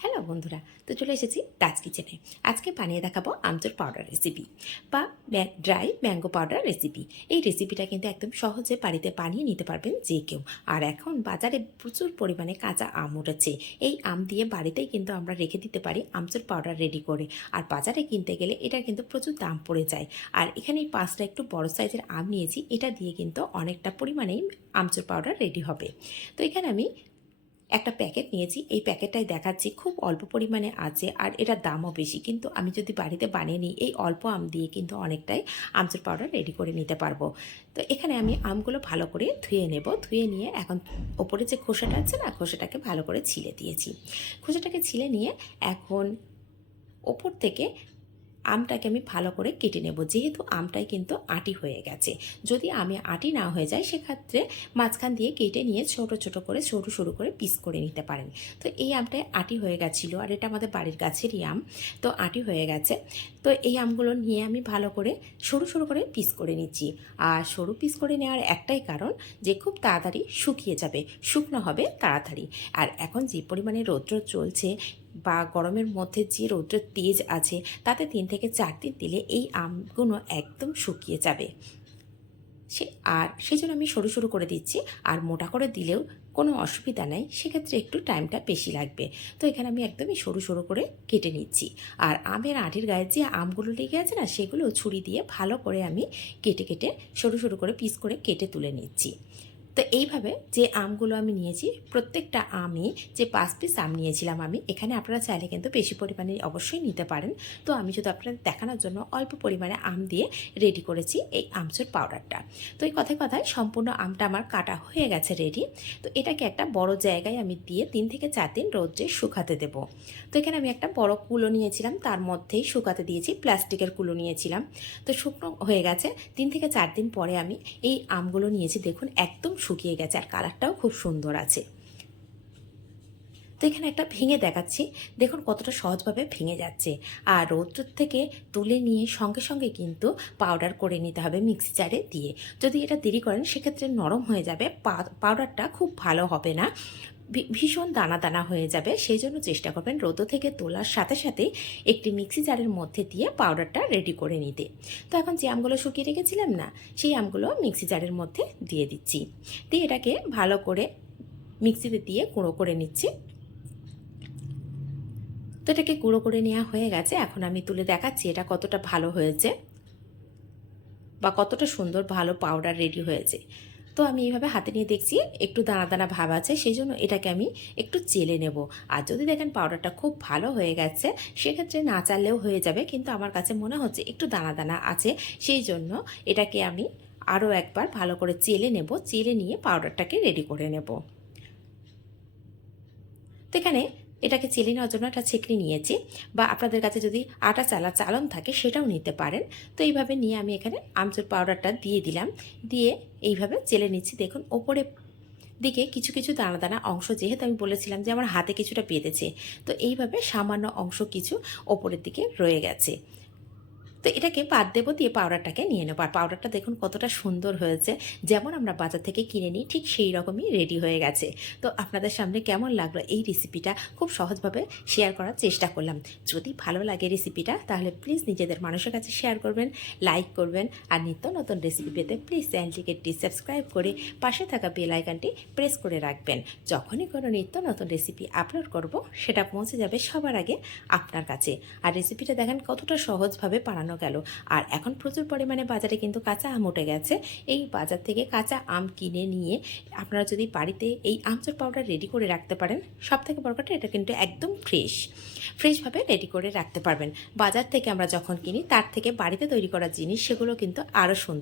Hello বন্ধুরা, তো চলে এসেছি টাচ কিচেনে আজকে বানিয়ে দেখাবো আমচুর পাউডার রেসিপি বা ড্রাই ম্যাঙ্গো পাউডার রেসিপি এই রেসিপিটা কিন্তু একদম সহজে বাড়িতে বানিয়ে নিতে পারবেন যে কেউ। আর এখন বাজারে প্রচুর পরিমাণে কাঁচা আম উঠেছে। এই আম দিয়ে বাড়িতেই কিন্তু আমরা রেখে দিতে পারি আমচুর পাউডার রেডি করে। আর বাজারে কিনতে গেলে এটার কিন্তু প্রচুর দাম পড়ে যায়। আর এখানে এই পাঁচটা একটু বড় সাইজের আম নিয়েছি। এটা দিয়ে কিন্তু অনেকটা পরিমাণেই আমচুর পাউডার রেডি হবে। তো এখানে আমি একটা প্যাকেট নিয়েছি। এই প্যাকেটটাই দেখাচ্ছি। খুব অল্প পরিমাণে আছে আর এটার দামও বেশি। কিন্তু আমি যদি বাড়িতে বানিয়ে নিই, এই অল্প আম দিয়ে কিন্তু অনেকটাই আমচুর পাউডার রেডি করে নিতে পারব। তো এখানে আমি আমগুলো ভালো করে ধুয়ে নেব। ধুয়ে নিয়ে এখন ওপরে যে খোসাটা আছে না, খোসাটাকে ভালো করে ছিলে দিয়েছি। খোসাটাকে ছিলে নিয়ে এখন ওপর থেকে আমটাকে আমি ভালো করে কেটে নেব। যেহেতু আমটাই কিন্তু আটি হয়ে গেছে। যদি আমি আটি না হয়ে যায়, সেক্ষেত্রে মাঝখান দিয়ে কেটে নিয়ে ছোট ছোট করে সরু সরু করে পিস করে নিতে পারেন। তো এই আমটাই আটি হয়ে গেছিল, আর এটা আমাদের বাড়ির গাছেরই আম, তো আটি হয়ে গেছে। তো এই আমগুলো নিয়ে আমি ভালো করে সরু সরু করে পিস করে নিচ্ছি। আর সরু পিস করে নেওয়ার একটাই কারণ যে, খুব তাড়াতাড়ি শুকিয়ে যাবে, শুকনো হবে তাড়াতাড়ি। আর এখন যে পরিমাণে রৌদ্র চলছে বা গরমের মধ্যে যে রৌদ্রের তেজ আছে, তাতে তিন থেকে চার দিন দিলে এই আমগুলো একদম শুকিয়ে যাবে। সে আর সেই জন্য আমি সরু সরু করে দিচ্ছি, আর মোটা করে দিলেও কোনো অসুবিধা নাই, সেক্ষেত্রে একটু টাইমটা বেশি লাগবে। তো এখানে আমি একদমই সরু সরু করে কেটে নিচ্ছি। আর আমের আটির গায়ে যে আমগুলো লেগে আছে না, সেগুলো ছুরি দিয়ে ভালো করে আমি কেটে কেটে সরু সরু করে পিস করে কেটে তুলে নিচ্ছি। তো এইভাবে যে আমগুলো আমি নিয়েছি, প্রত্যেকটা আমি যে পাঁচ পিস আম নিয়েছিলাম আমি, এখানে আপনারা চাইলে কিন্তু বেশি পরিমাণে অবশ্যই নিতে পারেন। তো আমি যদি আপনাদের দেখানোর জন্য অল্প পরিমাণে আম দিয়ে রেডি করেছি এই আমচুর পাউডারটা তো এই কথায় কথায় সম্পূর্ণ আমটা আমার কাটা হয়ে গেছে রেডি তো এটাকে একটা বড় জায়গায় আমি দিয়ে তিন থেকে চার দিন রোদ্রে শুকাতে দেব। তো এখানে আমি একটা বড় কুলো নিয়েছিলাম, তার মধ্যেই শুকাতে দিয়েছি, প্লাস্টিকের কুলো নিয়েছিলাম। তো শুকনো হয়ে গেছে, তিন থেকে চার দিন পরে আমি এই আমগুলো নিয়েছি। দেখুন, একদম শুকিয়ে গেছে আর কালারটাও খুব সুন্দর আছে। তো এখানে একটা ভেঙে দেখাচ্ছি। দেখুন কতটা সহজভাবে ভেঙে যাচ্ছে। আর রৌদ্র থেকে তুলে নিয়ে সঙ্গে সঙ্গে কিন্তু পাউডার করে নিতে হবে মিক্সি জারে দিয়ে। যদি এটা দেরি করেন, সেক্ষেত্রে নরম হয়ে যাবে। পাউডারটা খুব ভালো হবে না। ভীষণ দানা দানা হয়ে যাবে। সেই জন্য চেষ্টা করবেন রোদো থেকে তোলার সাথে সাথে একটি মিক্সি জারের মধ্যে দিয়ে পাউডারটা রেডি করে নিতে। তো এখন যে আমগুলো শুকিয়ে রেখেছিলাম না, সেই আমগুলো মিক্সি জারের মধ্যে দিয়ে দিচ্ছি। দিয়ে এটাকে ভালো করে মিক্সিতে দিয়ে গুঁড়ো করে নিচ্ছি। তো এটাকে গুঁড়ো করে নেওয়া হয়ে গেছে। এখন আমি তুলে দেখাচ্ছি এটা কতটা ভালো হয়েছে বা কতটা সুন্দর ভালো পাউডার রেডি হয়েছে। তো আমি এইভাবে হাতে নিয়ে দেখছি, একটু দানা দানা ভাব আছে, সেই জন্য এটাকে আমি একটু চেলে নেব। আর যদি দেখেন পাউডারটা খুব ভালো হয়ে গেছে, সেক্ষেত্রে না চাললেও হয়ে যাবে, কিন্তু আমার কাছে মনে হচ্ছে একটু দানা দানা আছে, সেই জন্য এটাকে আমি আরও একবার ভালো করে চেলে নেব, চেলে নিয়ে পাউডারটাকে রেডি করে নেব। তো এখানে এটাকে চেলে নেওয়ার জন্য একটা ছেঁকনি নিয়েছি বা আপনাদের কাছে যদি আটা চালা চালন থাকে সেটাও নিতে পারেন। তো এইভাবে নিয়ে আমি এখানে আমচুর পাউডারটা দিয়ে দিলাম। দিয়ে এইভাবে চেলে নিচ্ছি। দেখুন, ওপরে দিকে কিছু কিছু দানা দানা অংশ, যেহেতু আমি বলেছিলাম যে আমার হাতে কিছুটা পেতেছে তো এইভাবে সামান্য অংশ কিছু ওপরের দিকে রয়ে গেছে। তো এটাকে বাদ দেবো দিয়ে পাউডারটাকে নিয়ে নেব। আর পাউডারটা দেখুন কতটা সুন্দর হয়েছে। যেমন আমরা বাজার থেকে কিনে নিই, ঠিক সেই রকমই রেডি হয়ে গেছে। তো আপনাদের সামনে কেমন লাগল এই রেসিপিটা খুব সহজভাবে শেয়ার করার চেষ্টা করলাম। যদি ভালো লাগে রেসিপিটা তাহলে প্লিজ নিজেদের মানুষের কাছে শেয়ার করবেন লাইক করবেন। আর নিত্য নতুন রেসিপি পেতে প্লিজ চ্যানেলটিকে ডিসাবস্ক্রাইব করে পাশে থাকা বেল আইকনটি প্রেস করে রাখবেন। যখনই কোনো নিত্য নতুন রেসিপি আপলোড করব, সেটা পৌঁছে যাবে সবার আগে আপনার কাছে। আর রেসিপিটা দেখেন কতটা সহজভাবে বানানো গেল। আর এখন প্রচুর পরিমাণে বাজারে কিন্তু কাঁচা আম উঠে গেছে। এই বাজার থেকে কাঁচা আম কিনে নিয়ে আপনারা যদি বাড়িতে এই আমচুর পাউডার রেডি করে রাখতে পারেন সব থেকে বড় কথা এটা কিন্তু একদম ফ্রেশ ফ্রেশভাবে রেডি করে রাখতে পারবেন। বাজার থেকে আমরা যখন কিনি, তার থেকে বাড়িতে তৈরি করা জিনিস, সেগুলো কিন্তু আরও সুন্দর।